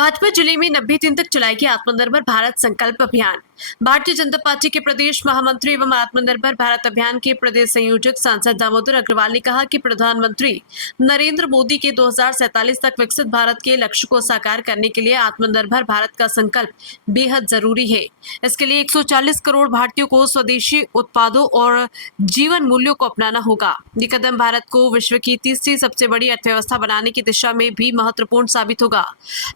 भाजपा जिले में 90 दिन तक चलाएगी आत्मनिर्भर भारत संकल्प अभियान। भारतीय जनता पार्टी के प्रदेश महामंत्री एवं आत्मनिर्भर भारत अभियान के प्रदेश संयोजक सांसद दामोदर अग्रवाल ने कहा कि प्रधानमंत्री नरेंद्र मोदी के 2047 तक विकसित भारत के लक्ष्य को साकार करने के लिए आत्मनिर्भर भारत का संकल्प बेहद जरूरी है। इसके लिए 140 करोड़ भारतीयों को स्वदेशी उत्पादों और जीवन मूल्यों को अपनाना होगा। ये कदम भारत को विश्व की तीसरी सबसे बड़ी अर्थव्यवस्था बनाने की दिशा में भी महत्वपूर्ण साबित होगा।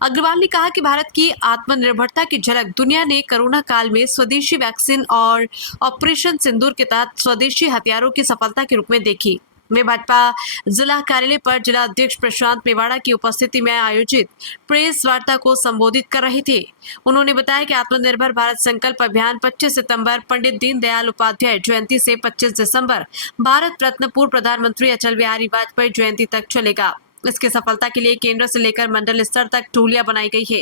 अग्रवाल ने कहा कि भारत की आत्मनिर्भरता की झलक दुनिया ने कोरोना काल में स्वदेशी वैक्सीन और ऑपरेशन सिंदूर के तहत स्वदेशी हथियारों की सफलता के रूप में देखी। वे भाजपा जिला कार्यालय पर जिला अध्यक्ष प्रशांत मेवाड़ा की उपस्थिति में आयोजित प्रेस वार्ता को संबोधित कर रहे थे। उन्होंने बताया कि आत्मनिर्भर भारत संकल्प अभियान 25 सितंबर पंडित दीनदयाल उपाध्याय जयंती से 25 दिसंबर भारत रत्न पूर्व प्रधानमंत्री अटल बिहारी वाजपेयी जयंती तक चलेगा। इसकी सफलता के लिए केंद्र से लेकर मंडल स्तर तक टोलियां बनाई गई है।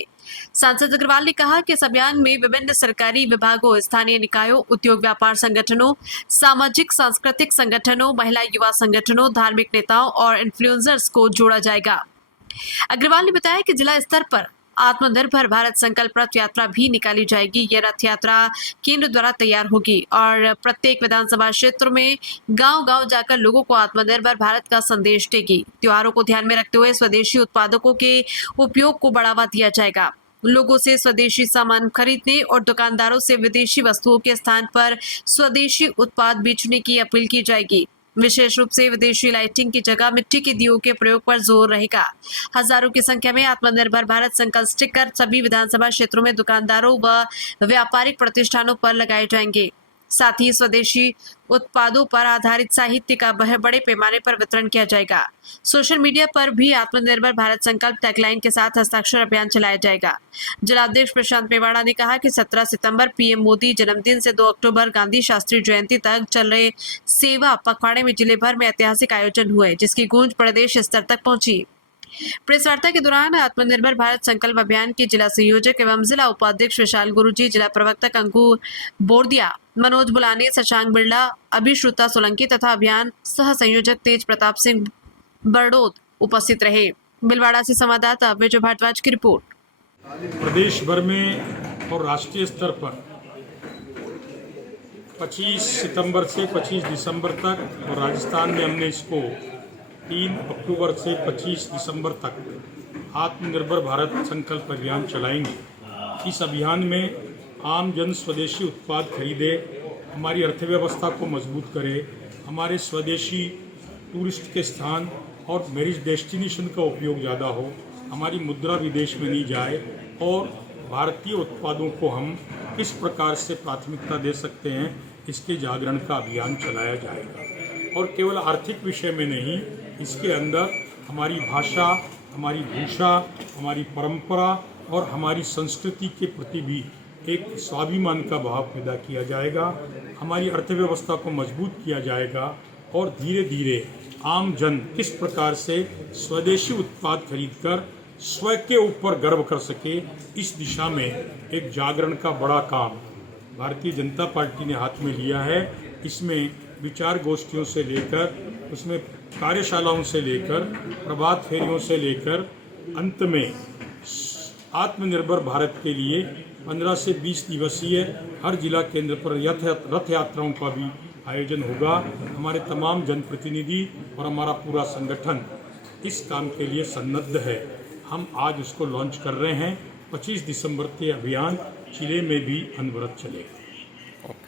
सांसद अग्रवाल ने कहा कि इस अभियान में विभिन्न सरकारी विभागों, स्थानीय निकायों, उद्योग व्यापार संगठनों, सामाजिक सांस्कृतिक संगठनों, महिला युवा संगठनों, धार्मिक नेताओं और इन्फ्लुएंसर्स को जोड़ा जाएगा। अग्रवाल ने बताया कि जिला स्तर पर आत्मनिर्भर भारत संकल्प रथ यात्रा भी निकाली जाएगी। ये रथ यात्रा केंद्र द्वारा तैयार होगी और प्रत्येक विधानसभा क्षेत्र में गांव-गांव जाकर लोगों को आत्मनिर्भर भारत का संदेश देगी। त्योहारों को ध्यान में रखते हुए स्वदेशी उत्पादकों के उपयोग को बढ़ावा दिया जाएगा। लोगों से स्वदेशी सामान खरीदने और दुकानदारों से विदेशी वस्तुओं के स्थान पर स्वदेशी उत्पाद बेचने की अपील की जाएगी। विशेष रूप से विदेशी लाइटिंग की जगह मिट्टी के दियों के प्रयोग पर जोर रहेगा। हजारों की संख्या में आत्मनिर्भर भारत संकल्प स्टिकर सभी विधानसभा क्षेत्रों में दुकानदारों व व्यापारिक प्रतिष्ठानों पर लगाए जाएंगे। साथ ही स्वदेशी उत्पादों पर आधारित साहित्य का बड़े पैमाने पर वितरण किया जाएगा। सोशल मीडिया पर भी आत्मनिर्भर भारत संकल्प टैगलाइन के साथ हस्ताक्षर अभियान चलाया जाएगा। जिलाध्यक्ष प्रशांत मेवाड़ा ने कहा कि 17 सितंबर पीएम मोदी जन्मदिन से 2 अक्टूबर गांधी शास्त्री जयंती तक चल रहे सेवा पखवाड़े में जिले भर में ऐतिहासिक आयोजन हुए, जिसकी गूंज प्रदेश स्तर तक पहुंची। प्रेस वार्ता के दौरान आत्मनिर्भर भारत संकल्प अभियान के जिला संयोजक एवं जिला उपाध्यक्ष विशाल गुरुजी, जिला प्रवक्ता अंकुर बोरदिया, मनोज बुलानी, शशांक बिरला, अभिश्रुता सोलंकी तथा अभियान सह संयोजक तेज प्रताप सिंह बरडोद उपस्थित रहे। बिलवाड़ा से संवाददाता विजय भारद्वाज की रिपोर्ट। प्रदेश भर में और राष्ट्रीय स्तर पर 25 सितंबर से 25 दिसंबर तक और राजस्थान में हमने इसको 3 अक्टूबर से 25 दिसंबर तक आत्मनिर्भर भारत संकल्प अभियान चलाएंगे। इस अभियान में आम जन स्वदेशी उत्पाद खरीदे, हमारी अर्थव्यवस्था को मजबूत करे, हमारे स्वदेशी टूरिस्ट के स्थान और मैरिज डेस्टिनेशन का उपयोग ज़्यादा हो, हमारी मुद्रा विदेश में नहीं जाए और भारतीय उत्पादों को हम किस प्रकार से प्राथमिकता दे सकते हैं, इसके जागरण का अभियान चलाया जाएगा। और केवल आर्थिक विषय में नहीं, इसके अंदर हमारी भाषा, हमारी भूषा, हमारी परंपरा और हमारी संस्कृति के प्रति भी एक स्वाभिमान का भाव पैदा किया जाएगा। हमारी अर्थव्यवस्था को मजबूत किया जाएगा और धीरे धीरे आम जन किस प्रकार से स्वदेशी उत्पाद खरीदकर स्वयं के ऊपर गर्व कर सके, इस दिशा में एक जागरण का बड़ा काम भारतीय जनता पार्टी ने हाथ में लिया है। इसमें विचार गोष्ठियों से लेकर, उसमें कार्यशालाओं से लेकर, प्रभात फेरियों से लेकर अंत में आत्मनिर्भर भारत के लिए 15 से 20 दिवसीय हर जिला केंद्र पर रथ यात्राओं का भी आयोजन होगा। हमारे तमाम जनप्रतिनिधि और हमारा पूरा संगठन इस काम के लिए सन्नद्ध है। हम आज उसको लॉन्च कर रहे हैं। 25 दिसंबर से अभियान जिले में भी अनवरत चलेगा।